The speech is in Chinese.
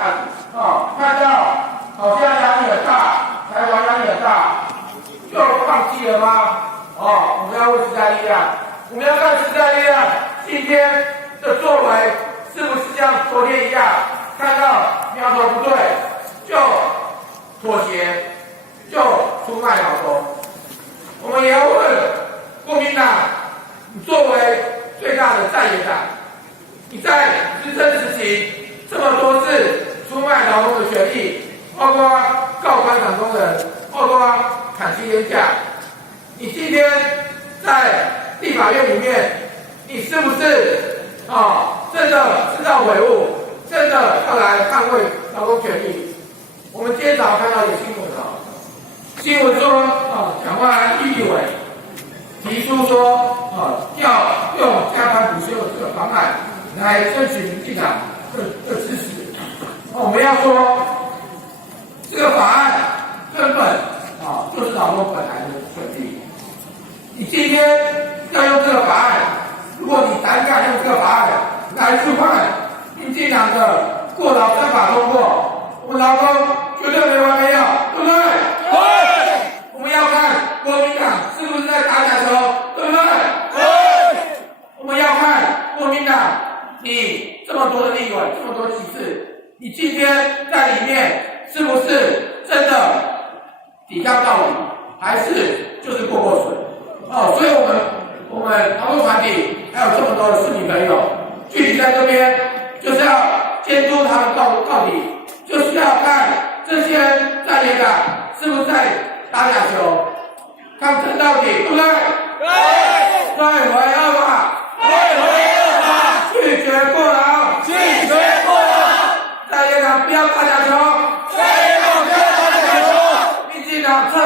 下子看到好像压力很大，台湾压力很大，就放弃了吗？我们要为时代力量，我们要看时代力量今天的作为是不是像昨天一样，看到苗头不对就妥协，就出卖老公。我们也要问国民党，你作为最大的在野党，你在执政时期这么多次出卖劳工的权益，包括告官场工人，包括砍薪年假，你今天在立法院里面，你是不是真的知道悔悟，真的要来捍卫劳工权益？我们今天早上看到有新闻新闻说蒋万安立委提出说要用加班补休这个方案来争取民进党的支持。我们要说这个法案根本就是劳工本来的权利。你今天要用这个法案，如果你胆敢用这个法案来触犯民进党的过劳三法通过，我们劳工绝对没完没了，对不对？对。我们要看国民党是不是在打假球，对不对？对。我们要看国民党，你这么多的立委，这么多席次，你今天在里面是不是真的抵抗到底，还是就是过水？所以我们劳动团体还有这么多的市民朋友聚集在这边，就是要监督他们到底，就是要看这些人在野党是不是在打假球，抗争到底，对不对？对。对回二法，对回二法，拒绝过劳，拒绝过劳，在野党不要打假球，在野党不要打假球，民进党错